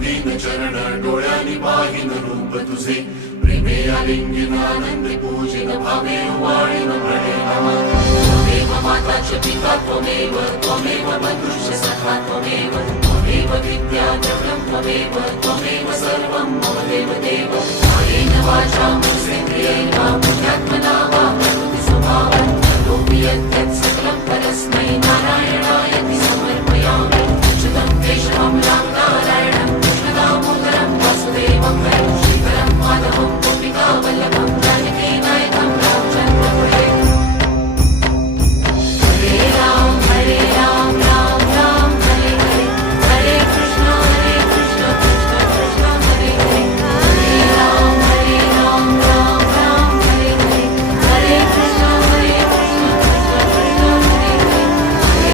दीन चरण डोळ्यांनी पाहिन रूप तुझे प्रेमे आलिंगन आनंद पूजिन भावे वाळीन म्हणे नमः त्वमेव माता च पिता त्वमेव त्वमेव बन्धुश्च सखा त्वमेव त्वमेव विद्या जगं त्वमेव त्वमेव सर्वं मम देव देव कायेन वाचा मनसेन्द्रियैर्वा